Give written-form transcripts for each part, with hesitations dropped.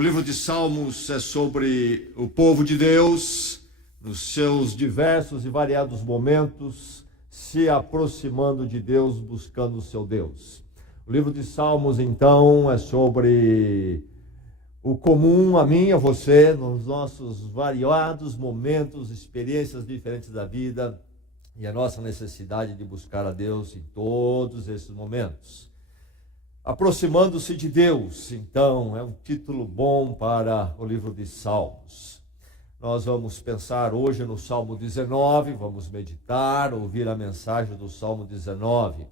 O livro de Salmos é sobre o povo de Deus, nos seus diversos e variados momentos, se aproximando de Deus, buscando o seu Deus. O livro de Salmos, então, é sobre o comum a mim e a você, nos nossos variados momentos, experiências diferentes da vida e a nossa necessidade de buscar a Deus em todos esses momentos. Aproximando-se de Deus, então, é um título bom para o livro de Salmos. Nós vamos pensar hoje no Salmo 19, vamos meditar, ouvir a mensagem do Salmo 19.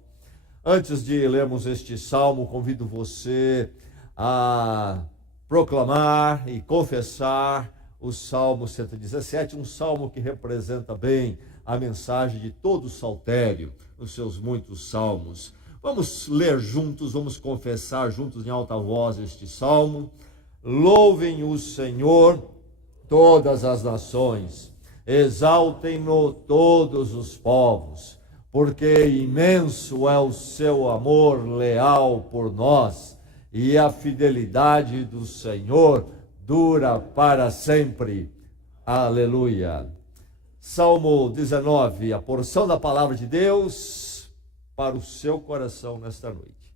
Antes de lermos este salmo, convido você a proclamar e confessar o Salmo 117, um salmo que representa bem a mensagem de todo o saltério, os seus muitos salmos. Vamos ler juntos, vamos confessar juntos em alta voz este salmo. Louvem o Senhor todas as nações, exaltem-no todos os povos, porque imenso é o seu amor leal por nós, e a fidelidade do Senhor dura para sempre. Aleluia. Salmo 19, a porção da palavra de Deus para o seu coração nesta noite.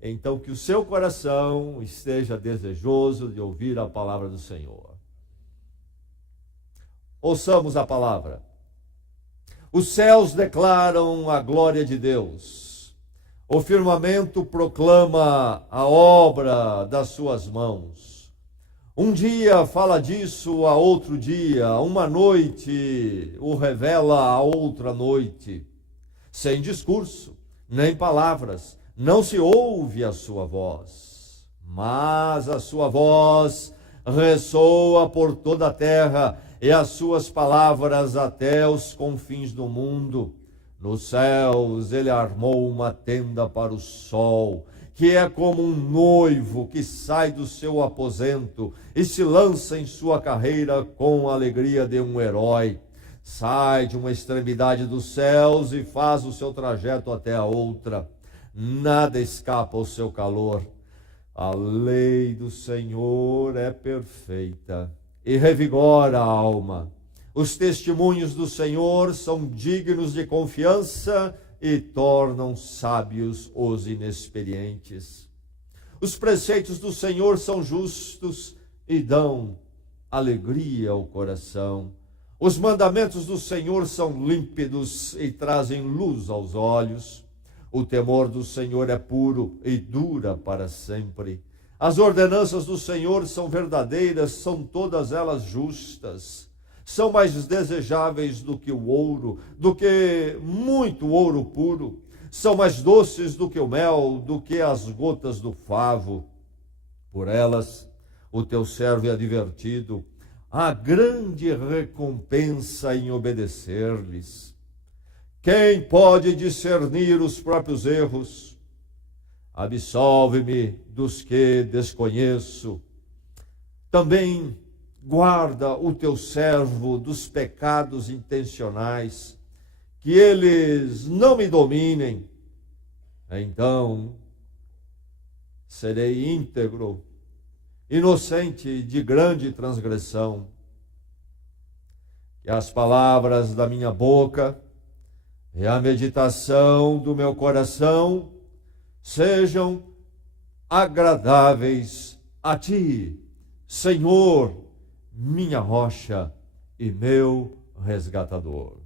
Então, que o seu coração esteja desejoso de ouvir a palavra do Senhor. Ouçamos a palavra. Os céus declaram a glória de Deus. O firmamento proclama a obra das suas mãos. Um dia fala disso a outro dia, uma noite o revela a outra noite. Sem discurso, nem palavras, não se ouve a sua voz. Mas a sua voz ressoa por toda a terra e as suas palavras até os confins do mundo. Nos céus ele armou uma tenda para o sol, que é como um noivo que sai do seu aposento e se lança em sua carreira com a alegria de um herói. Sai de uma extremidade dos céus e faz o seu trajeto até a outra. Nada escapa ao seu calor. A lei do Senhor é perfeita e revigora a alma. Os testemunhos do Senhor são dignos de confiança e tornam sábios os inexperientes. Os preceitos do Senhor são justos e dão alegria ao coração. Os mandamentos do Senhor são límpidos e trazem luz aos olhos. O temor do Senhor é puro e dura para sempre. As ordenanças do Senhor são verdadeiras, são todas elas justas. São mais desejáveis do que o ouro, do que muito ouro puro. São mais doces do que o mel, do que as gotas do favo. Por elas o teu servo é advertido. Há grande recompensa em obedecer-lhes. Quem pode discernir os próprios erros? Absolve-me dos que desconheço. Também guarda o teu servo dos pecados intencionais, que eles não me dominem. Então serei íntegro, inocente de grande transgressão. Que as palavras da minha boca e a meditação do meu coração sejam agradáveis a ti, Senhor, minha rocha e meu resgatador.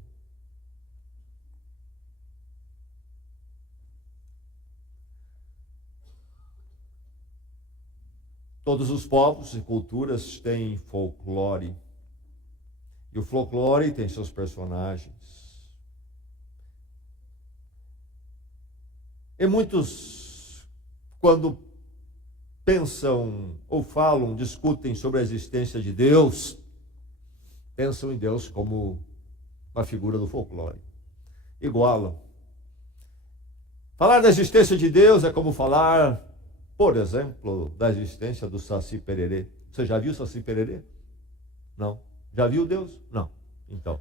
Todos os povos e culturas têm folclore. E o folclore tem seus personagens. E muitos, quando pensam ou falam, discutem sobre a existência de Deus, pensam em Deus como uma figura do folclore. Igualam. Falar da existência de Deus é como falar, por exemplo, da existência do Saci Pererê. Você já viu o Saci Pererê? Não. Já viu Deus? Não. Então.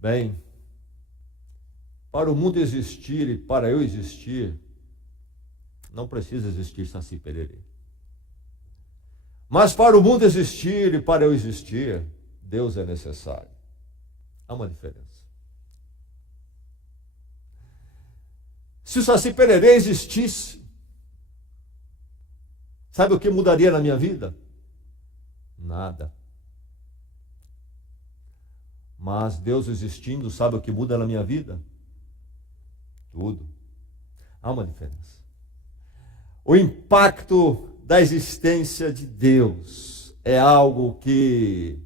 Bem, para o mundo existir e para eu existir, Não precisa existir Saci Pererê. Mas para o mundo existir e para eu existir, Deus é necessário. Há uma diferença. Se o Saci Pererê existisse, sabe o que mudaria na minha vida? Nada. Mas Deus existindo, sabe o que muda na minha vida? Tudo. Há uma diferença. O impacto da existência de Deus é algo que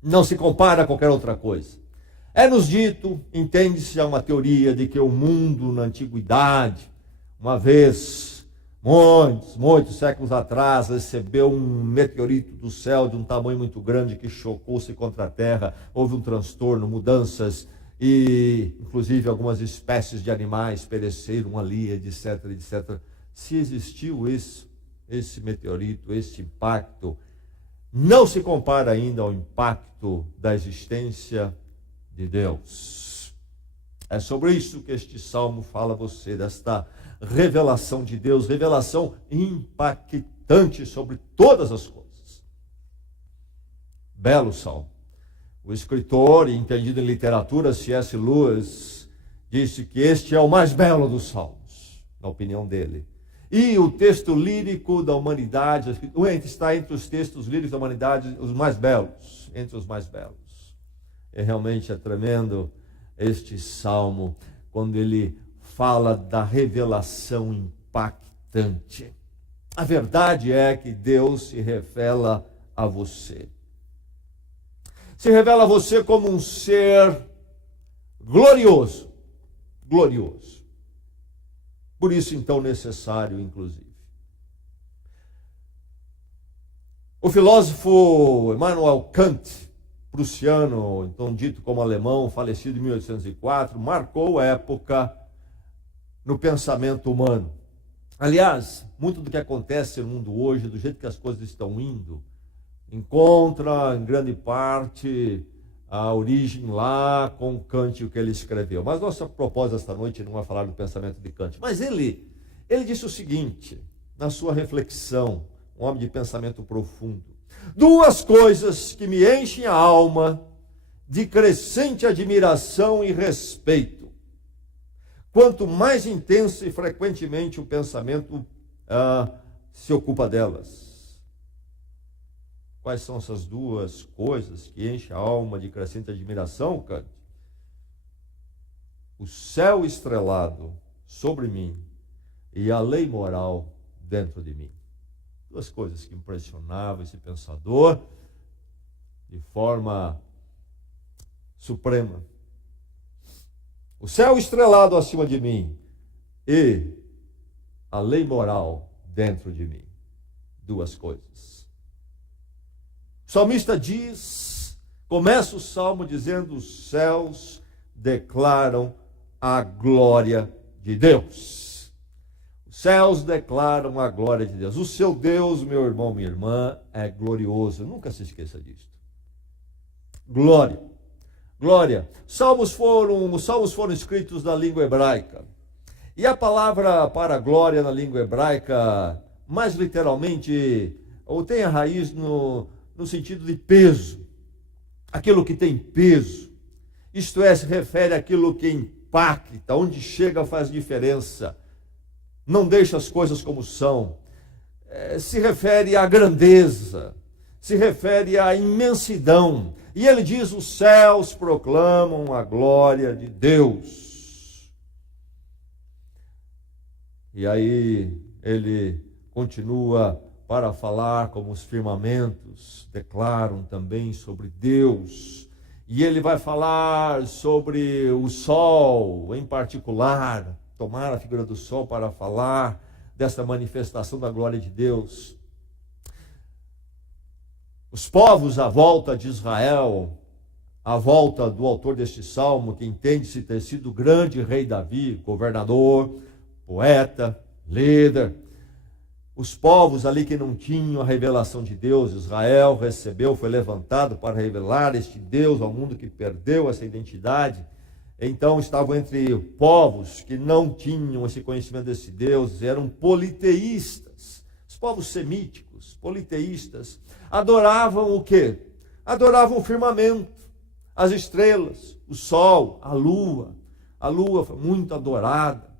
não se compara a qualquer outra coisa. É-nos dito, entende-se, há uma teoria de que o mundo na antiguidade, uma vez, muitos séculos atrás, recebeu um meteorito do céu de um tamanho muito grande que chocou-se contra a terra, houve um transtorno, mudanças, e inclusive algumas espécies de animais pereceram ali, etc, etc. Se existiu esse meteorito, esse impacto, não se compara ainda ao impacto da existência de Deus. É sobre isso que este salmo fala a você, desta revelação de Deus, revelação impactante sobre todas as coisas. Belo salmo. O escritor, e entendido em literatura, C.S. Lewis, disse que este é o mais belo dos salmos, na opinião dele. E o texto lírico da humanidade está entre os textos líricos da humanidade os mais belos, entre os mais belos. Realmente é tremendo este salmo, quando ele fala da revelação impactante. A verdade é que Deus se revela a você. Se revela a você como um ser glorioso. Glorioso. Por isso, então, necessário, inclusive. O filósofo Immanuel Kant, prussiano, então dito como alemão, falecido em 1804, marcou época no pensamento humano. Aliás, muito do que acontece no mundo hoje, do jeito que as coisas estão indo, encontra, em grande parte, a origem lá com Kant e o que ele escreveu. Mas nossa propósito esta noite não é falar do pensamento de Kant. Mas ele disse o seguinte, na sua reflexão, um homem de pensamento profundo: duas coisas que me enchem a alma de crescente admiração e respeito, quanto mais intenso e frequentemente o pensamento se ocupa delas. Quais são essas duas coisas que enchem a alma de crescente admiração, Kant? O céu estrelado sobre mim e a lei moral dentro de mim. Duas coisas que impressionavam esse pensador de forma suprema. O céu estrelado acima de mim e a lei moral dentro de mim. Duas coisas. O salmista começa o salmo dizendo: os céus declaram a glória de Deus. Os céus declaram a glória de Deus. O seu Deus, meu irmão, minha irmã, é glorioso. Nunca se esqueça disso. Glória. Glória. Os salmos foram escritos na língua hebraica. E a palavra para glória na língua hebraica, mais literalmente, ou tem a raiz no sentido de peso. Aquilo que tem peso. Isto é, se refere àquilo que impacta, onde chega faz diferença. Não deixa as coisas como são. Se refere à grandeza, se refere à imensidão. E ele diz: os céus proclamam a glória de Deus. E aí ele continua para falar como os firmamentos declaram também sobre Deus. E ele vai falar sobre o sol em particular, tomar a figura do sol para falar dessa manifestação da glória de Deus. Os povos à volta de Israel, à volta do autor deste salmo, que entende-se ter sido o grande rei Davi, governador, poeta, líder. Os povos ali que não tinham a revelação de Deus, Israel recebeu, foi levantado para revelar este Deus ao mundo que perdeu essa identidade. então estavam entre povos que não tinham esse conhecimento desse Deus, eram politeístas. Os povos semíticos, politeístas, adoravam o quê? Adoravam o firmamento, as estrelas, o sol, a lua. A lua foi muito adorada.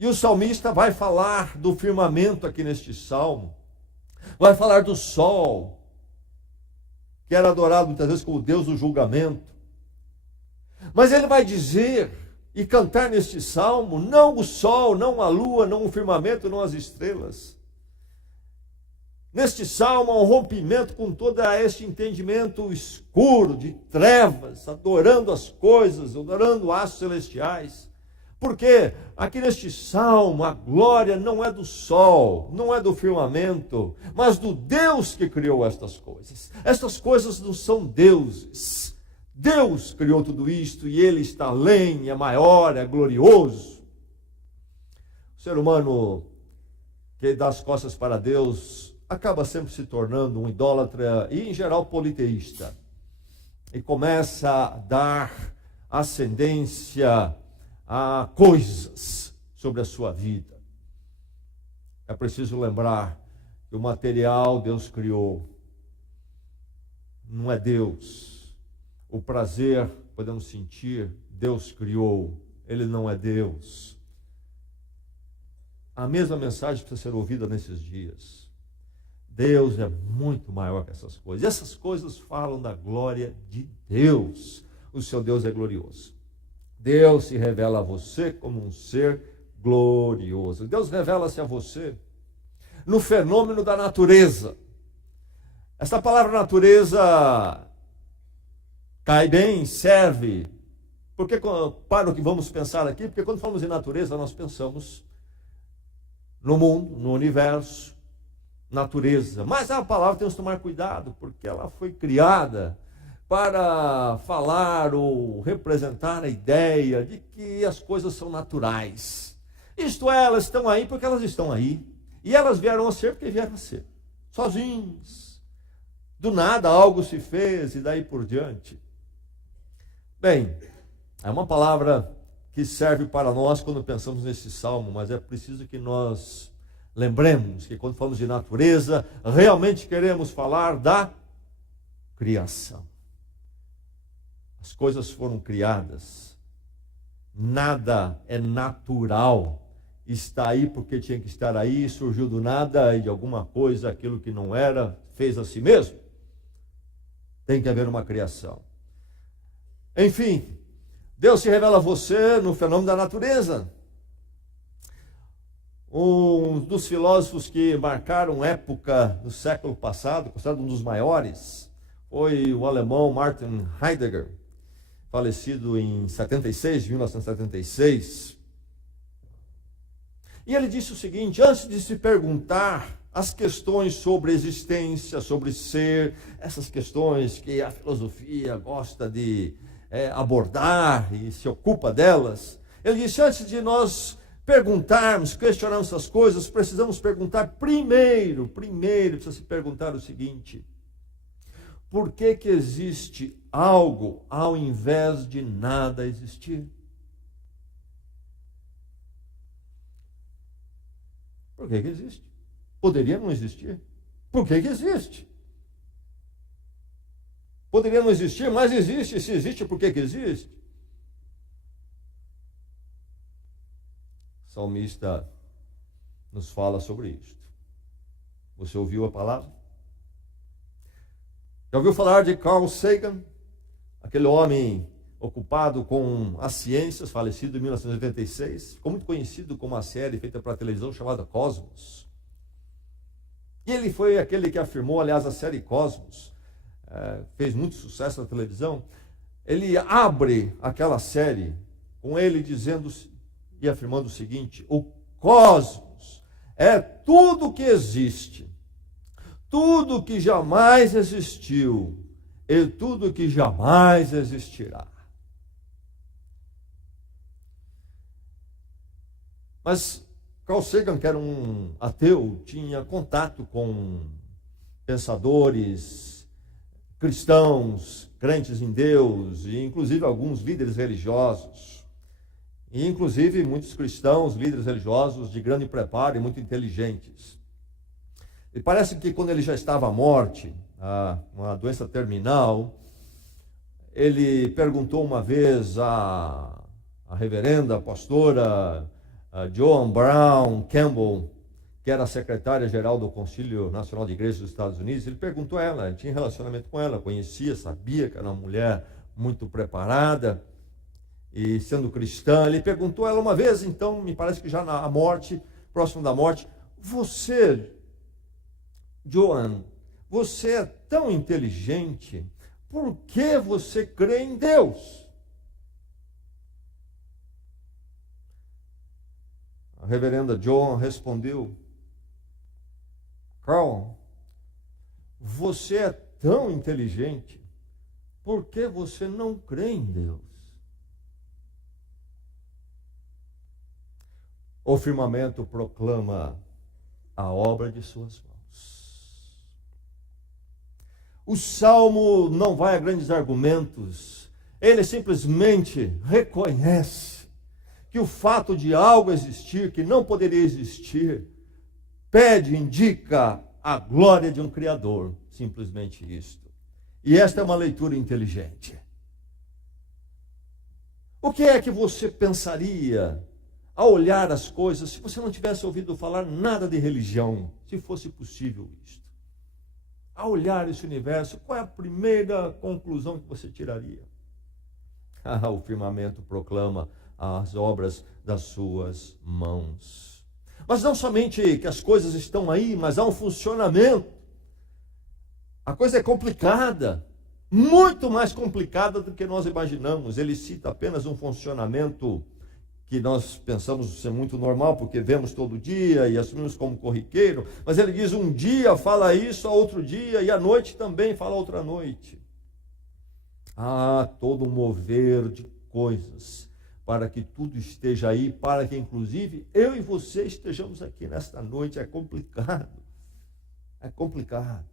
E o salmista vai falar do firmamento aqui neste salmo. Vai falar do sol, que era adorado muitas vezes como Deus do julgamento. Mas ele vai dizer e cantar neste salmo, não o sol, não a lua, não o firmamento, não as estrelas. Neste salmo há um rompimento com todo este entendimento escuro, de trevas, adorando as coisas, adorando astros celestiais. Porque aqui neste salmo a glória não é do sol, não é do firmamento, mas do Deus que criou estas coisas. Estas coisas não são deuses. Deus criou tudo isto e Ele está além, é maior, é glorioso. O ser humano que dá as costas para Deus acaba sempre se tornando um idólatra e, em geral, politeísta. E começa a dar ascendência a coisas sobre a sua vida. É preciso lembrar que o material Deus criou, não é Deus. O prazer, podemos sentir, Deus criou, Ele não é Deus. A mesma mensagem precisa ser ouvida nesses dias. Deus é muito maior que essas coisas. E essas coisas falam da glória de Deus. O seu Deus é glorioso. Deus se revela a você como um ser glorioso. Deus revela-se a você no fenômeno da natureza. Essa palavra natureza cai bem, serve. Porque, para o que vamos pensar aqui, porque quando falamos em natureza, nós pensamos no mundo, no universo, natureza. Mas a palavra temos que tomar cuidado, porque ela foi criada para falar ou representar a ideia de que as coisas são naturais. Isto é, elas estão aí porque elas estão aí. E elas vieram a ser porque vieram a ser. Sozinhas. Do nada algo se fez e daí por diante. Bem, é uma palavra que serve para nós quando pensamos nesse salmo, mas é preciso que nós lembremos que quando falamos de natureza, realmente queremos falar da criação. As coisas foram criadas. Nada é natural. Está aí porque tinha que estar aí, surgiu do nada e de alguma coisa, aquilo que não era, fez a si mesmo. Tem que haver uma criação. Enfim, Deus se revela a você no fenômeno da natureza. Um dos filósofos que marcaram época do século passado, considerado um dos maiores, foi o alemão Martin Heidegger, falecido em 1976. E ele disse o seguinte: antes de se perguntar as questões sobre existência, sobre ser, essas questões que a filosofia gosta de abordar e se ocupa delas, ele disse, antes de nós perguntarmos, questionarmos essas coisas, precisamos perguntar primeiro precisa se perguntar o seguinte: por que que existe algo ao invés de nada existir? Por que que existe? Poderia não existir. Por que que existe? Poderia não existir, mas existe. Se existe, por que que existe? O salmista nos fala sobre isto. Você ouviu a palavra? Já ouviu falar de Carl Sagan? Aquele homem ocupado com as ciências, falecido em 1986. Ficou muito conhecido com uma série feita para a televisão chamada Cosmos. E ele foi aquele que afirmou, aliás, a série Cosmos fez muito sucesso na televisão. Ele abre aquela série com ele dizendo e afirmando o seguinte: o cosmos é tudo que existe, tudo que jamais existiu e tudo que jamais existirá. Mas Carl Sagan, que era um ateu, tinha contato com pensadores cristãos, crentes em Deus, e inclusive alguns líderes religiosos, e inclusive muitos cristãos, líderes religiosos de grande preparo e muito inteligentes. E parece que quando ele já estava à morte, uma doença terminal, ele perguntou uma vez à reverenda, a pastora Joan Brown Campbell, que era a secretária-geral do Concílio Nacional de Igrejas dos Estados Unidos, ele perguntou a ela, ele tinha relacionamento com ela, conhecia, sabia que era uma mulher muito preparada, e sendo cristã, ele perguntou a ela uma vez, então, me parece que já na morte, próximo da morte, você, Joan, você é tão inteligente, por que você crê em Deus? A reverenda Joan respondeu, Carl, você é tão inteligente, por que você não crê em Deus? O firmamento proclama a obra de suas mãos. O Salmo não vai a grandes argumentos, ele simplesmente reconhece que o fato de algo existir, que não poderia existir, indica a glória de um Criador, simplesmente isto. E esta é uma leitura inteligente. O que é que você pensaria ao olhar as coisas se você não tivesse ouvido falar nada de religião, se fosse possível isto? Ao olhar esse universo, qual é a primeira conclusão que você tiraria? O firmamento proclama as obras das suas mãos. Mas não somente que as coisas estão aí, mas há um funcionamento. A coisa é complicada, muito mais complicada do que nós imaginamos. Ele cita apenas um funcionamento que nós pensamos ser muito normal, porque vemos todo dia e assumimos como corriqueiro, mas ele diz um dia fala isso, a outro dia, e à noite também fala outra noite. Há todo um mover de coisas para que tudo esteja aí, para que inclusive eu e você estejamos aqui nesta noite. É complicado. É complicado.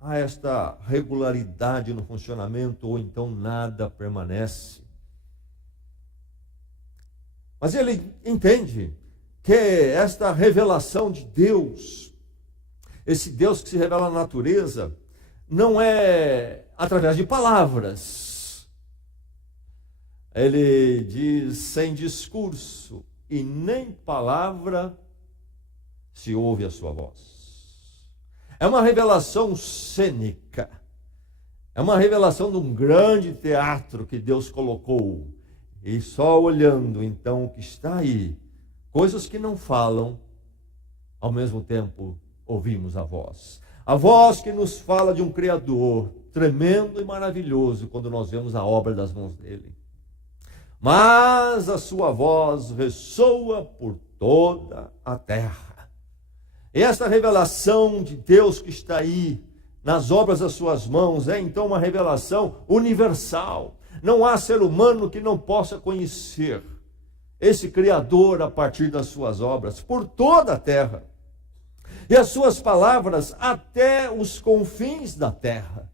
Há esta regularidade no funcionamento, ou então nada permanece. Mas ele entende que esta revelação de Deus, esse Deus que se revela na natureza, não é através de palavras. Ele diz, sem discurso e nem palavra se ouve a sua voz. É uma revelação cênica. É uma revelação de um grande teatro que Deus colocou. E só olhando então o que está aí, coisas que não falam, ao mesmo tempo ouvimos a voz. A voz que nos fala de um Criador tremendo e maravilhoso quando nós vemos a obra das mãos dele. Mas a sua voz ressoa por toda a terra. E esta revelação de Deus que está aí, nas obras das suas mãos, é então uma revelação universal. Não há ser humano que não possa conhecer esse Criador a partir das suas obras, por toda a terra. E as suas palavras até os confins da terra.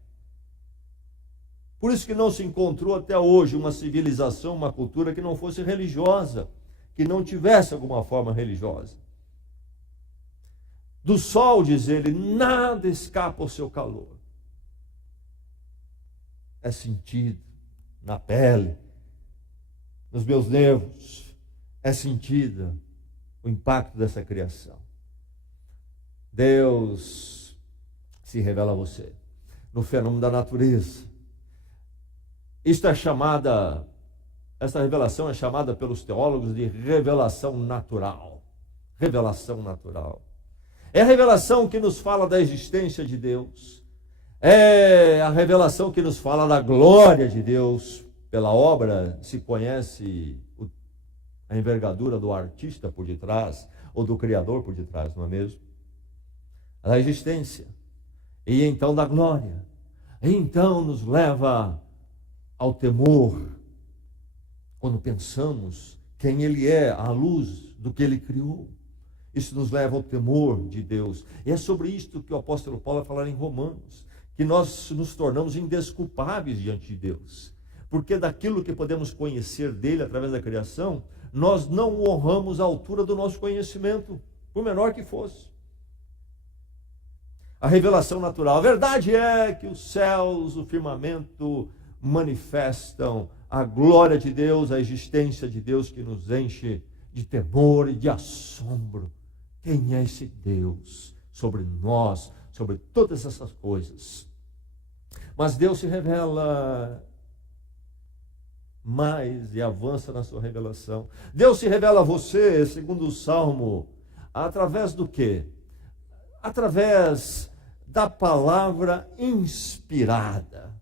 Por isso que não se encontrou até hoje uma civilização, uma cultura que não fosse religiosa, que não tivesse alguma forma religiosa. Do sol, diz ele, nada escapa ao seu calor. É sentido na pele, nos meus nervos, é sentido o impacto dessa criação. Deus se revela a você no fenômeno da natureza. Essa revelação é chamada pelos teólogos de revelação natural. Revelação natural. É a revelação que nos fala da existência de Deus. É a revelação que nos fala da glória de Deus. Pela obra se conhece a envergadura do artista por detrás, ou do Criador por detrás, não é mesmo? Da existência. E então da glória. E então nos leva ao temor, quando pensamos quem Ele é, à luz do que Ele criou. Isso nos leva ao temor de Deus. E é sobre isto que o apóstolo Paulo vai falar em Romanos, que nós nos tornamos indesculpáveis diante de Deus. Porque daquilo que podemos conhecer dele através da criação, nós não o honramos à altura do nosso conhecimento, por menor que fosse. A revelação natural. A verdade é que os céus, o firmamento manifestam a glória de Deus, a existência de Deus que nos enche de temor e de assombro. Quem é esse Deus sobre nós, sobre todas essas coisas? Mas Deus se revela mais e avança na sua revelação. Deus se revela a você, segundo o Salmo, através do quê? Através da palavra inspirada.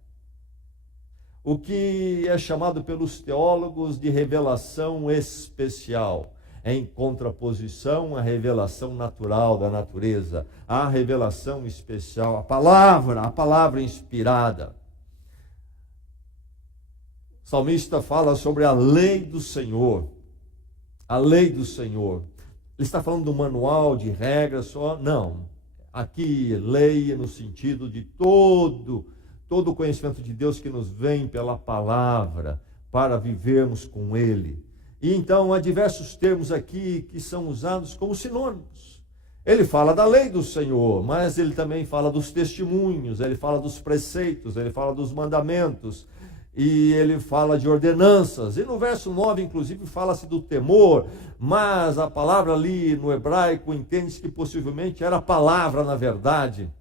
O que é chamado pelos teólogos de revelação especial, é em contraposição à revelação natural da natureza, à revelação especial, a palavra inspirada. O salmista fala sobre a lei do Senhor, a lei do Senhor. Ele está falando do manual de regras só? Não. Aqui, lei no sentido de todo o conhecimento de Deus que nos vem pela palavra, para vivermos com Ele. E então há diversos termos aqui que são usados como sinônimos. Ele fala da lei do Senhor, mas ele também fala dos testemunhos, ele fala dos preceitos, ele fala dos mandamentos, e ele fala de ordenanças. E no verso 9, inclusive, fala-se do temor, mas a palavra ali no hebraico entende-se que possivelmente era palavra na verdade,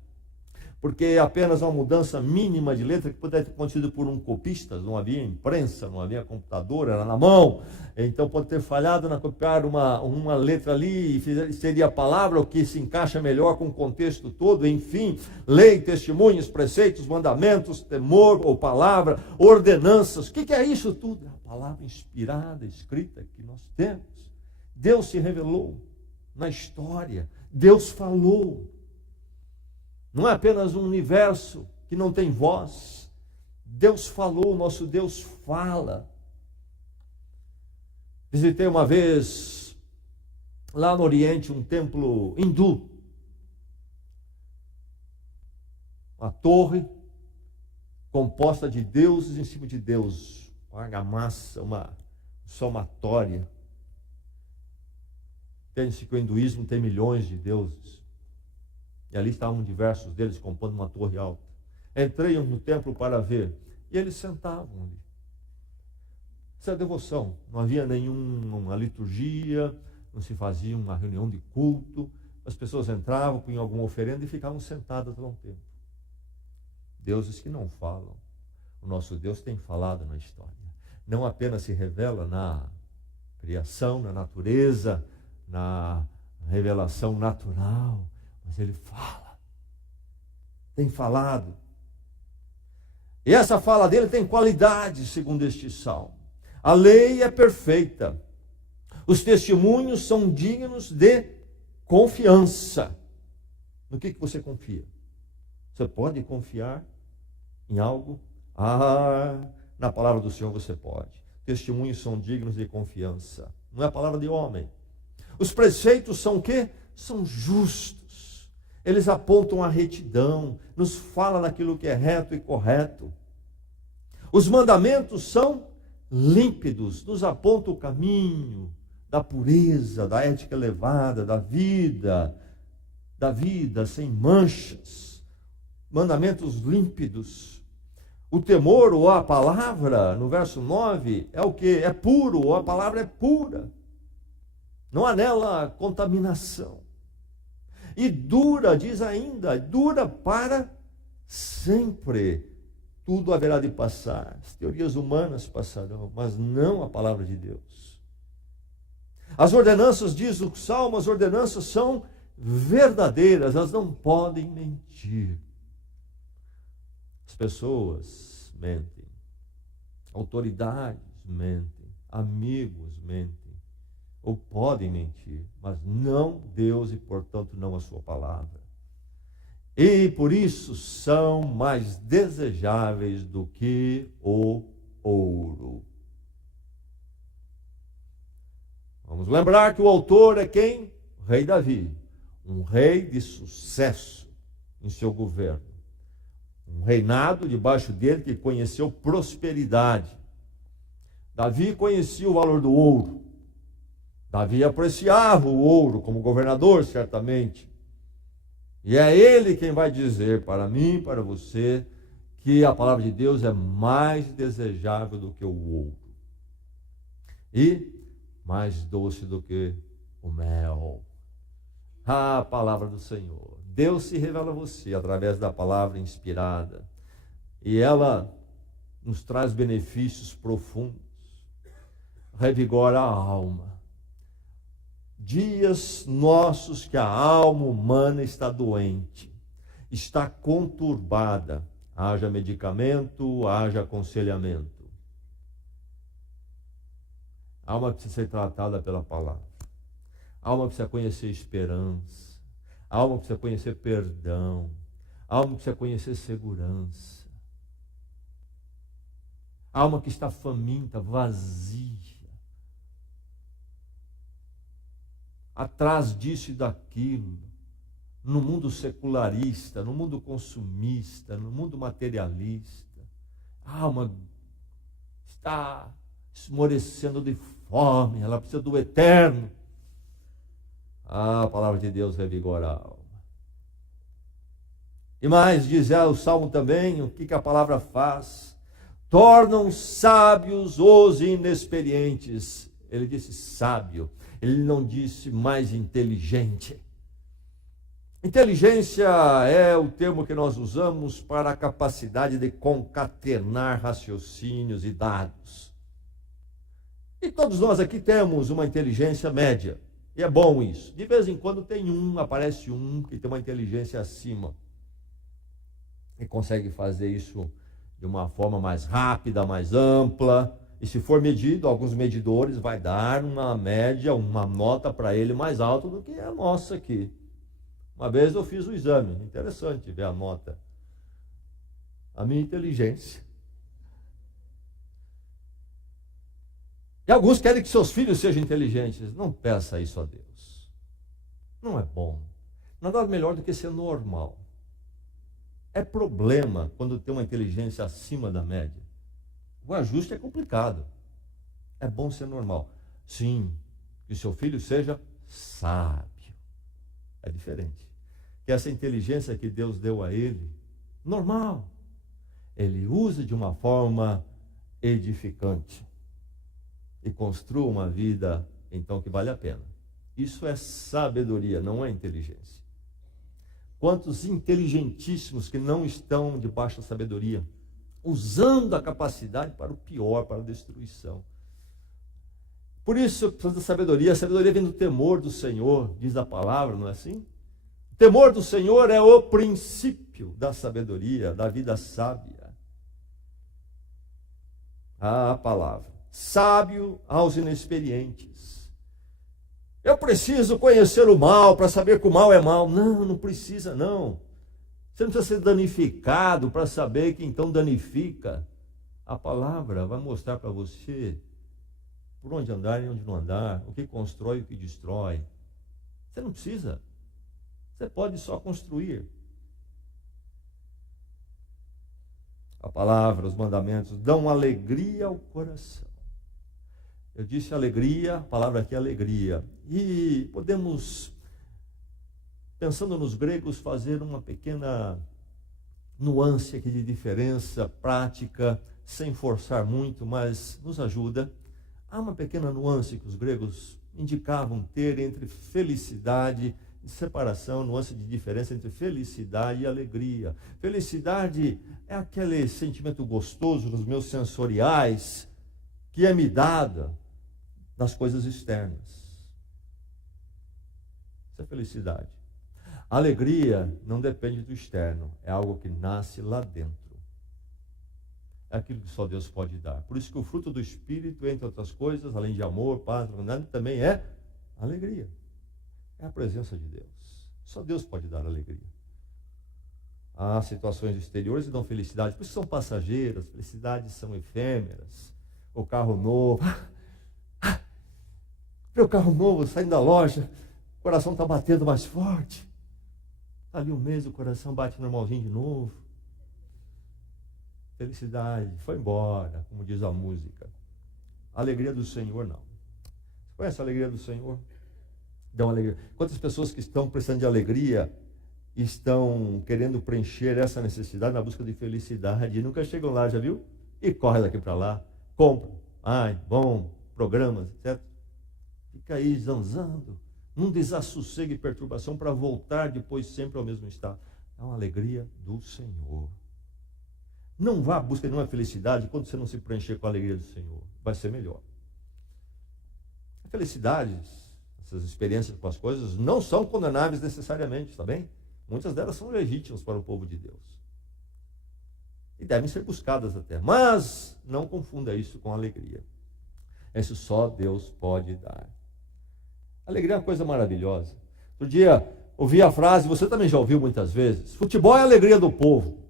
porque apenas uma mudança mínima de letra que poderia ter acontecido por um copista, não havia imprensa, não havia computador, era na mão, então pode ter falhado na copiar uma letra ali e seria a palavra, o que se encaixa melhor com o contexto todo. Enfim, lei, testemunhos, preceitos, mandamentos, temor ou palavra, ordenanças. O que é isso tudo? É a palavra inspirada, escrita que nós temos. Deus se revelou na história, Deus falou. Não é apenas um universo que não tem voz. Deus falou, nosso Deus fala. Visitei uma vez, lá no Oriente, um templo hindu. Uma torre composta de deuses em cima de Deus. Uma argamassa, uma somatória. Entende-se que o hinduísmo tem milhões de deuses. E ali estavam diversos deles compondo uma torre alta. Entrei no templo para ver, e eles sentavam ali. Isso é devoção. Não havia nenhuma liturgia, não se fazia uma reunião de culto. As pessoas entravam, punham alguma oferenda e ficavam sentadas lá um tempo. Deuses que não falam. O nosso Deus tem falado na história. Não apenas se revela na criação, na natureza, na revelação natural, mas ele fala, tem falado. E essa fala dele tem qualidade, segundo este salmo. A lei é perfeita. Os testemunhos são dignos de confiança. No que você confia? Você pode confiar em algo? Na palavra do Senhor você pode. Testemunhos são dignos de confiança. Não é a palavra de homem. Os preceitos são o quê? São justos. Eles apontam a retidão, nos falam naquilo que é reto e correto. Os mandamentos são límpidos, nos apontam o caminho da pureza, da ética elevada, da vida sem manchas. Mandamentos límpidos. O temor ou a palavra, no verso 9, é o quê? É puro, ou a palavra é pura. Não há nela contaminação. E dura, diz ainda, dura para sempre. Tudo haverá de passar. As teorias humanas passarão, mas não a palavra de Deus. As ordenanças, diz o Salmo, as ordenanças são verdadeiras, elas não podem mentir. As pessoas mentem, autoridades mentem, amigos mentem, ou podem mentir, mas não Deus e, portanto, não a sua palavra. E por isso são mais desejáveis do que o ouro. Vamos lembrar que o autor é quem? rei Davi, um rei de sucesso em seu governo. Um reinado debaixo dele que conheceu prosperidade. Davi conhecia o valor do ouro. Davi apreciava o ouro como governador, certamente. E é ele quem vai dizer para mim, para você, que a palavra de Deus é mais desejável do que o ouro. E mais doce do que o mel. A palavra do Senhor. Deus se revela a você através da palavra inspirada. E ela nos traz benefícios profundos. Revigora a alma. Dias nossos que a alma humana está doente, está conturbada. Haja medicamento, haja aconselhamento. A alma precisa ser tratada pela palavra. A alma precisa conhecer esperança. A alma precisa conhecer perdão. A alma precisa conhecer segurança. A alma que está faminta, vazia. Atrás disso e daquilo. No mundo secularista, no mundo consumista, no mundo materialista. A alma está esmorecendo de fome, ela precisa do eterno. A palavra de Deus revigora a alma. E mais, diz o Salmo também, o que a palavra faz? Tornam sábios os inexperientes. Ele disse sábio, ele não disse mais inteligente. Inteligência é o termo que nós usamos para a capacidade de concatenar raciocínios e dados. E todos nós aqui temos uma inteligência média. E é bom isso. De vez em quando aparece um que tem uma inteligência acima. E consegue fazer isso de uma forma mais rápida, mais ampla. E se for medido, alguns medidores vai dar uma média, uma nota para ele mais alta do que a nossa aqui. Uma vez eu fiz o exame, interessante ver a nota. A minha inteligência. E alguns querem que seus filhos sejam inteligentes. Não peça isso a Deus. Não é bom. Nada melhor do que ser normal. É problema quando tem uma inteligência acima da média. O ajuste é complicado. É bom ser normal. Sim, que seu filho seja sábio. É diferente. Que essa inteligência que Deus deu a ele, normal, ele usa de uma forma edificante e construa uma vida, então, que vale a pena. Isso é sabedoria, não é inteligência. Quantos inteligentíssimos que não estão debaixo da sabedoria, usando a capacidade para o pior, para a destruição. Por isso, precisa da sabedoria. A sabedoria vem do temor do Senhor, diz a palavra, não é assim? O temor do Senhor é o princípio da sabedoria, da vida sábia. A palavra. Sábio aos inexperientes. Eu preciso conhecer o mal para saber que o mal é mal. Não, não precisa, não. Você não precisa ser danificado para saber que então danifica. A palavra vai mostrar para você por onde andar e onde não andar, o que constrói e o que destrói. Você não precisa. Você pode só construir. A palavra, os mandamentos dão alegria ao coração. Eu disse alegria, a palavra aqui é alegria. E podemos, pensando nos gregos, fazer uma pequena nuance aqui de diferença prática, sem forçar muito, mas nos ajuda. Há uma pequena nuance que os gregos indicavam ter entre felicidade e separação, nuance de diferença entre felicidade e alegria. Felicidade é aquele sentimento gostoso nos meus sensoriais que é me dada das coisas externas. Isso é felicidade. A alegria não depende do externo, é algo que nasce lá dentro. É aquilo que só Deus pode dar. Por isso que o fruto do Espírito, entre outras coisas, além de amor, paz, também é alegria. É a presença de Deus. Só Deus pode dar alegria. Há situações exteriores que dão felicidade, por isso são passageiras, felicidades são efêmeras. O carro novo. Meu carro novo, saindo da loja, coração está batendo mais forte. Está ali um mês, o coração bate normalzinho de novo. Felicidade, foi embora, como diz a música. A alegria do Senhor, não. Você conhece a alegria do Senhor? Dá uma alegria. Quantas pessoas que estão precisando de alegria estão querendo preencher essa necessidade na busca de felicidade e nunca chegam lá, já viu? E corre daqui para lá, compram, bom, programas, etc. Fica aí zanzando, num desassossego e perturbação para voltar depois sempre ao mesmo estado. É uma alegria do Senhor. Não vá à busca de uma felicidade quando você não se preencher com a alegria do Senhor. Vai ser melhor. A felicidade, essas experiências com as coisas, não são condenáveis necessariamente, está bem? Muitas delas são legítimas para o povo de Deus. E devem ser buscadas até. Mas não confunda isso com alegria. Isso só Deus pode dar. Alegria é uma coisa maravilhosa. Outro dia, ouvi a frase, você também já ouviu muitas vezes, futebol é a alegria do povo.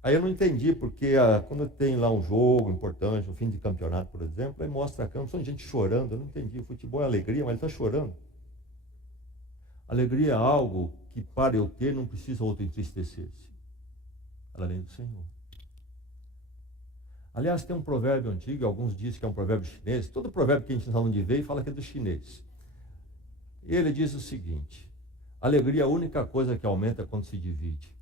Aí eu não entendi, porque quando tem lá um jogo importante, um fim de campeonato, por exemplo, aí mostra a campo, só gente chorando, eu não entendi. O futebol é alegria, mas ele está chorando. Alegria é algo que, para eu ter, não precisa outro entristecer-se. Além do Senhor. Aliás, tem um provérbio antigo, alguns dizem que é um provérbio chinês. Todo provérbio que a gente está falando de ver, fala que é do chinês. E ele diz o seguinte: alegria é a única coisa que aumenta quando se divide.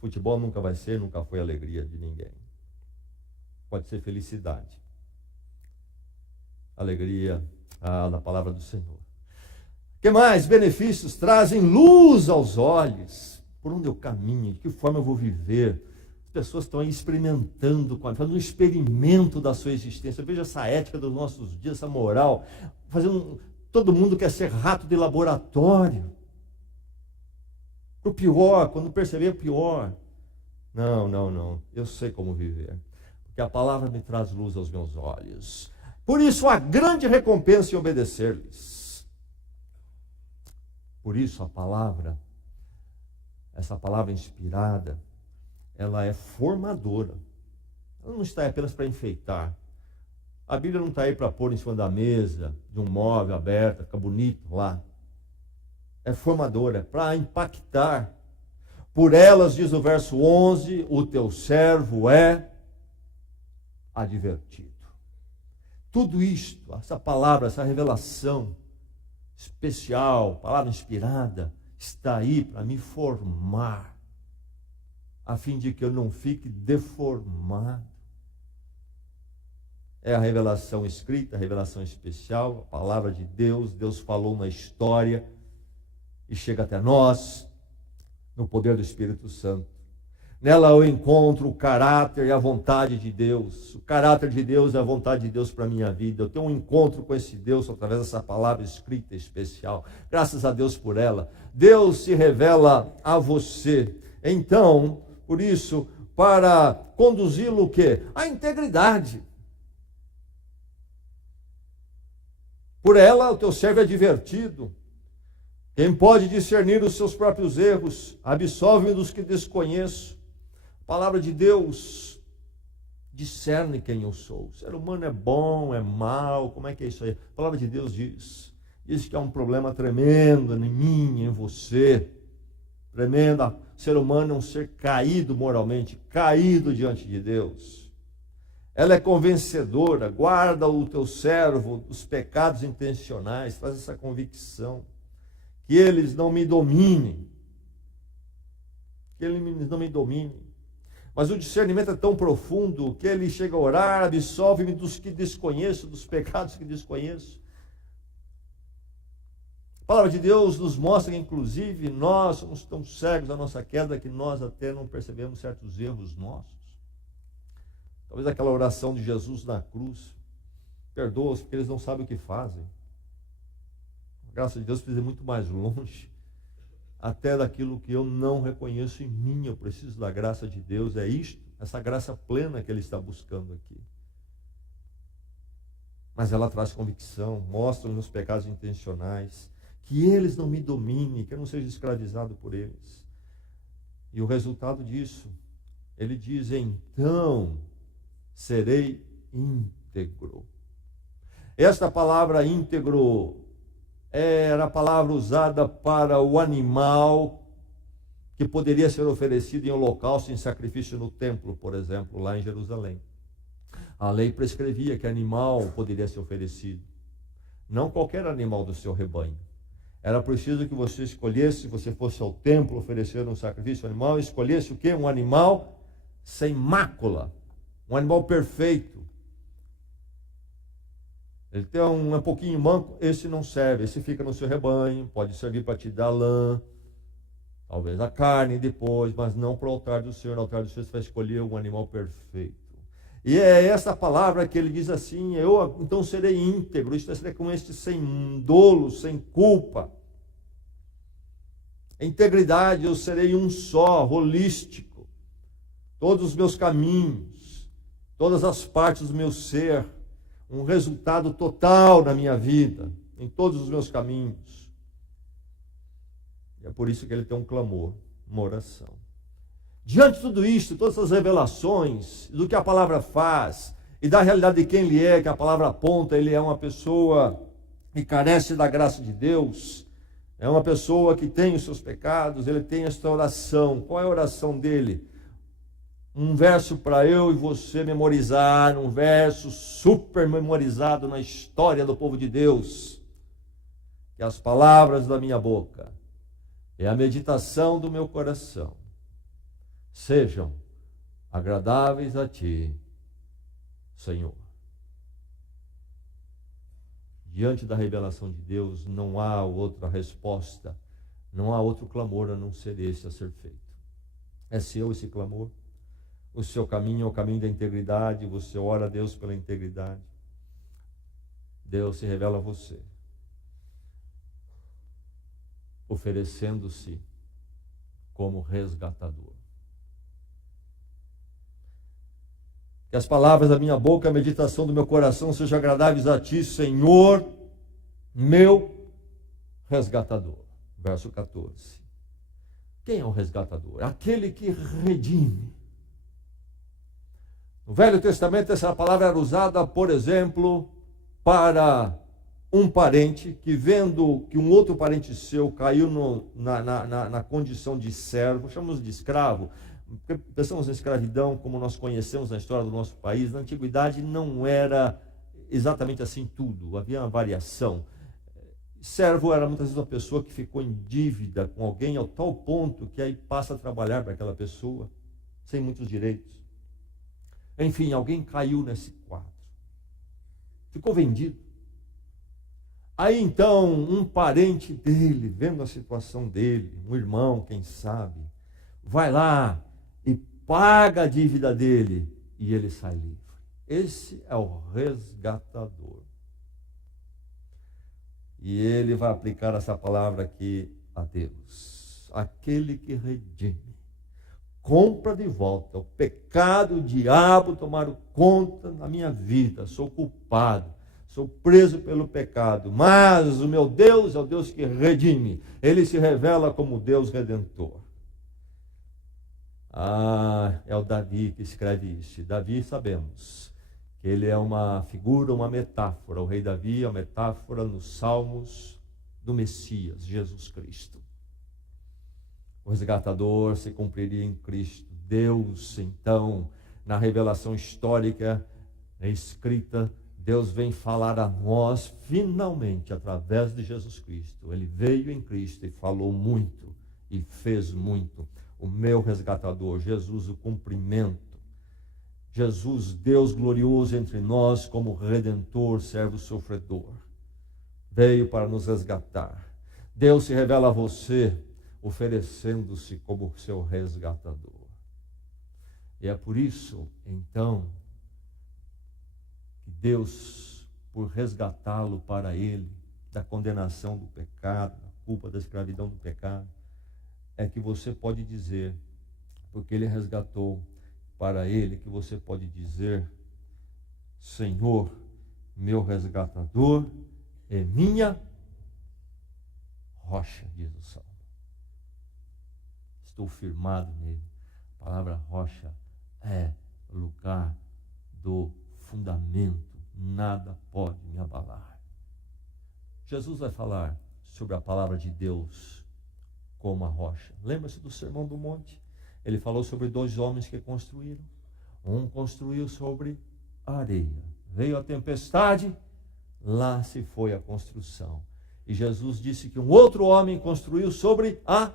Futebol nunca vai ser, nunca foi alegria de ninguém. Pode ser felicidade. Alegria na palavra do Senhor. O que mais? Benefícios trazem luz aos olhos. Por onde eu caminho, de que forma eu vou viver. As pessoas estão aí experimentando, fazendo um experimento da sua existência. Veja essa ética dos nossos dias, essa moral. Todo mundo quer ser rato de laboratório. O pior, quando perceber o pior. Não. Eu sei como viver. Porque a palavra me traz luz aos meus olhos. Por isso, a grande recompensa em obedecer-lhes. Por isso, essa palavra inspirada, ela é formadora. Ela não está aí apenas para enfeitar. A Bíblia não está aí para pôr em cima da mesa, de um móvel aberto, fica bonito lá. É formadora, para impactar. Por elas, diz o verso 11, o teu servo é advertido. Tudo isto, essa palavra, essa revelação especial, palavra inspirada, está aí para me formar, a fim de que eu não fique deformado. É a revelação escrita, a revelação especial, a palavra de Deus. Deus falou na história e chega até nós no poder do Espírito Santo. Nela eu encontro o caráter e a vontade de Deus. O caráter de Deus e a vontade de Deus para a minha vida. Eu tenho um encontro com esse Deus através dessa palavra escrita especial. Graças a Deus por ela. Deus se revela a você. Então, por isso, para conduzi-lo o quê? A integridade. Por ela o teu servo é divertido. Quem pode discernir os seus próprios erros, absolve-me dos que desconheço. A palavra de Deus discerne quem eu sou. O ser humano é bom, é mau, como é que é isso aí? A palavra de Deus diz que há um problema tremendo em mim, em você. Tremendo. O ser humano é um ser caído moralmente, caído diante de Deus. Ela é convencedora, guarda o teu servo dos pecados intencionais, faz essa convicção. Que eles não me dominem. Que eles não me dominem. Mas o discernimento é tão profundo que ele chega a orar, absolve-me dos que desconheço, dos pecados que desconheço. A palavra de Deus nos mostra que, inclusive, nós somos tão cegos da nossa queda que nós até não percebemos certos erros nossos. Talvez aquela oração de Jesus na cruz, perdoa-os porque eles não sabem o que fazem. A graça de Deus precisa ir muito mais longe, até daquilo que eu não reconheço em mim. Eu preciso da graça de Deus. É isto, essa graça plena que Ele está buscando aqui. Mas ela traz convicção, mostra os meus pecados intencionais, que eles não me dominem, que eu não seja escravizado por eles. E o resultado disso, ele diz, então serei íntegro. Esta palavra íntegro era a palavra usada para o animal que poderia ser oferecido em holocausto, em sacrifício no templo, por exemplo, lá em Jerusalém. A lei prescrevia que animal poderia ser oferecido, não qualquer animal do seu rebanho. Era preciso que você escolhesse, se você fosse ao templo oferecer um sacrifício animal, escolhesse o quê? Um animal sem mácula, um animal perfeito. Ele tem um pouquinho manco, esse não serve, esse fica no seu rebanho, pode servir para te dar lã, talvez a carne depois, mas não para o altar do Senhor. No altar do Senhor você vai escolher um animal perfeito. E é essa palavra que ele diz assim: eu então serei íntegro, isto é, serei como este sem dolo, sem culpa. Em integridade eu serei um só, holístico. Todos os meus caminhos, todas as partes do meu ser, um resultado total na minha vida, em todos os meus caminhos. E é por isso que ele tem um clamor, uma oração. Diante de tudo isto, todas essas revelações do que a palavra faz e da realidade de quem ele é, que a palavra aponta, ele é uma pessoa que carece da graça de Deus, é uma pessoa que tem os seus pecados, ele tem esta oração. Qual é a oração dele? Um verso para eu e você memorizar, um verso super memorizado na história do povo de Deus, que as palavras da minha boca e a meditação do meu coração sejam agradáveis a ti, Senhor. Diante da revelação de Deus, não há outra resposta, não há outro clamor a não ser esse a ser feito. É seu esse clamor? O seu caminho é o caminho da integridade, você ora a Deus pela integridade. Deus se revela a você, oferecendo-se como resgatador. Que as palavras da minha boca, a meditação do meu coração sejam agradáveis a ti, Senhor, meu resgatador. Verso 14. Quem é o resgatador? Aquele que redime. No Velho Testamento, essa palavra era usada, por exemplo, para um parente que, vendo que um outro parente seu caiu na condição de servo, chamamos de escravo. Porque pensamos na escravidão como nós conhecemos na história do nosso país. Na antiguidade não era exatamente assim tudo, havia uma variação. Servo era muitas vezes uma pessoa que ficou em dívida com alguém ao tal ponto que aí passa a trabalhar para aquela pessoa, sem muitos direitos. Enfim, alguém caiu nesse quadro, ficou vendido. Aí então um parente dele, vendo a situação dele, um irmão, quem sabe, vai lá e paga a dívida dele e ele sai livre. Esse é o resgatador. E ele vai aplicar essa palavra aqui a Deus. Aquele que redime, compra de volta. O pecado, o diabo tomaram conta na minha vida. Sou culpado, sou preso pelo pecado. Mas o meu Deus é o Deus que redime. Ele se revela como Deus redentor. É o Davi que escreve isso. Davi, sabemos que ele é uma figura, uma metáfora. O rei Davi é uma metáfora nos Salmos do Messias, Jesus Cristo. O resgatador se cumpriria em Cristo. Deus, então, na revelação histórica escrita, Deus vem falar a nós, finalmente, através de Jesus Cristo. Ele veio em Cristo e falou muito e fez muito. O meu resgatador, Jesus, o cumprimento. Jesus, Deus glorioso entre nós, como redentor, servo sofredor, veio para nos resgatar. Deus se revela a você, oferecendo-se como seu resgatador. E é por isso, então, que Deus, por resgatá-lo para Ele, da condenação do pecado, da culpa da escravidão do pecado, é que você pode dizer, porque Ele resgatou para Ele, que você pode dizer: Senhor, meu resgatador é minha rocha, diz o Salmo. Estou firmado nele. A palavra rocha é lugar do fundamento. Nada pode me inabalável. Jesus vai falar sobre a palavra de Deus como a rocha. Lembra-se do Sermão do Monte? Ele falou sobre 2 homens que construíram. Um construiu sobre a areia. Veio a tempestade, lá se foi a construção. E Jesus disse que um outro homem construiu sobre a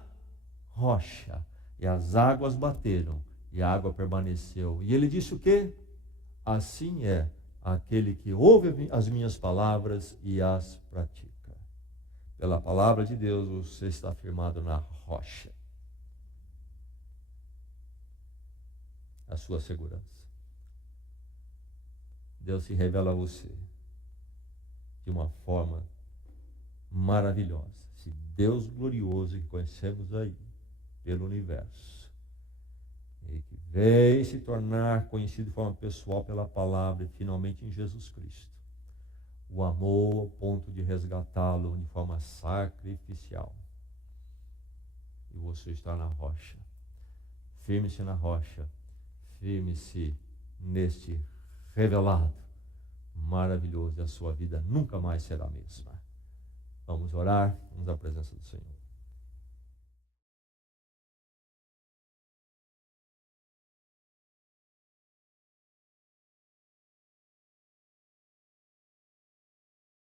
rocha. E as águas bateram, e a água permaneceu. E ele disse o quê? Assim é aquele que ouve as minhas palavras e as pratica. Pela palavra de Deus, você está firmado na rocha. A sua segurança. Deus se revela a você de uma forma maravilhosa. Esse Deus glorioso que conhecemos aí pelo universo, e que veio se tornar conhecido de forma pessoal pela palavra e finalmente em Jesus Cristo. O amor ao ponto de resgatá-lo de forma sacrificial. E você está na rocha. Firme-se na rocha. Firme-se neste revelado maravilhoso, e a sua vida nunca mais será a mesma. Vamos orar, vamos à presença do Senhor.